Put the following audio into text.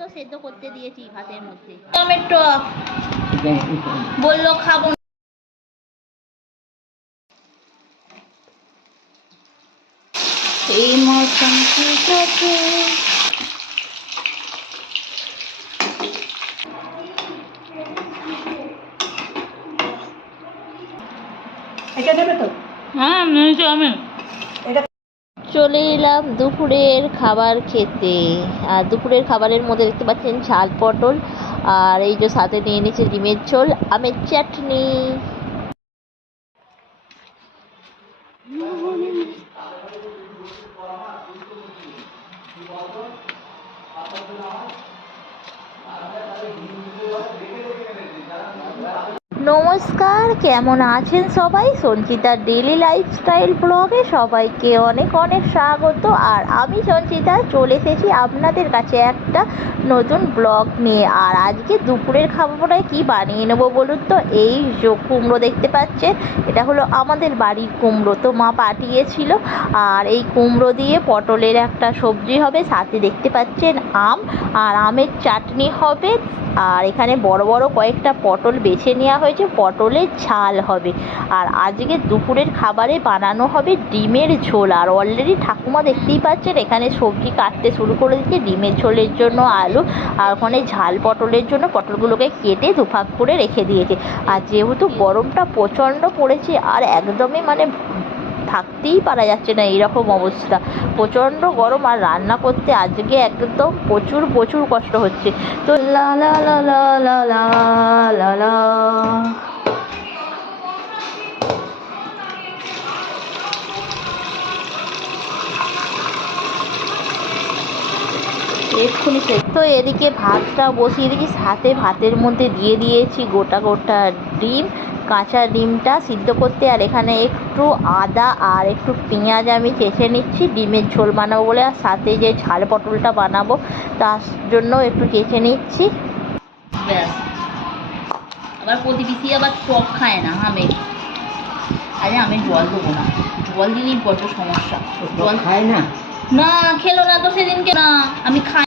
তো সেদ্ধ করতে দিয়েছি ভাতের মধ্যে। টমেটো বললো খাবো না। এই মৌসুম ঠিক আছে। এটা নেবে তো? হ্যাঁ নিয়েছি আমি। চলে এলাম দুপুরের খাবার খেতে। আর দুপুরের খাবারের মধ্যে দেখতে পাচ্ছেন ঝাল পটল, আর এই যে সাথে নিয়ে নিয়েছে ডিমের ঝোল, আমের চাটনি। নমস্কার, কেমন আছেন সবাই? সঞ্চিতার ডেইলি লাইফস্টাইল ব্লগে সবাইকে অনেক অনেক স্বাগত। আর আমি সঞ্চিতা চলে এসেছি আপনাদের কাছে একটা নতুন ব্লগ নিয়ে। আর আজকে দুপুরের খাবারটায় কি বানিয়ে নেবো বলুন তো? এই যে কুমড়ো দেখতে পাচ্ছেন, এটা হলো আমাদের বাড়ির কুমড়ো, তো মা পাঠিয়েছিল। আর এই কুমড়ো দিয়ে পটলের একটা সবজি হবে, সাথে দেখতে পাচ্ছেন আম আর আমের চাটনি হবে। আর এখানে বড় বড় কয়েকটা পটল বেছে নেওয়া হয়েছে, পটলের ঝাল হবে। আর আজকে দুপুরের খাবারে বানানো হবে ডিমের ঝোল। আর অলরেডি ঠাকুমা দেখতেই পাচ্ছেন এখানে সবজি কাটতে শুরু করে দিচ্ছে, ডিমের ঝোলের জন্য আলু, আর ওখানে ঝাল পটলের জন্য পটলগুলোকে কেটে দুভাগ করে রেখে দিয়েছে। আর যেহেতু গরমটা প্রচণ্ড পড়েছে, আর একদমই মানে থাকতেই পারা যাচ্ছে না, এইরকম অবস্থা, প্রচণ্ড গরম। আর রান্না করতে আজকে একদম প্রচুর প্রচুর কষ্ট হচ্ছে। তো লা লা লা লা লা লা লা লা। এক্ষুনি তো এদিকে ভাতটা বসিয়ে দিয়েছি, সাথে ভাতের মধ্যে দিয়ে দিয়েছি গোটা গোটা ডিম, কাঁচা ডিমটা সিদ্ধ করতে। আর এখানে একটু আদা আর একটু পেঁয়াজ আমি চেঁচে নিচ্ছি ডিমের ঝোল বানাবো বলে। আর সাথে যে ঝাল পটলটা বানাবো তার জন্য একটু চেঁচে নিচ্ছি। ব্যাস, আবার প্রতিবেশী আবার টক খায় না আমের। আরে আমি জল দেবো না, জল দিলেই বড্ড সমস্যা। জল খায় না, না খেলো না তো সেদিনকে, না আমি খাই।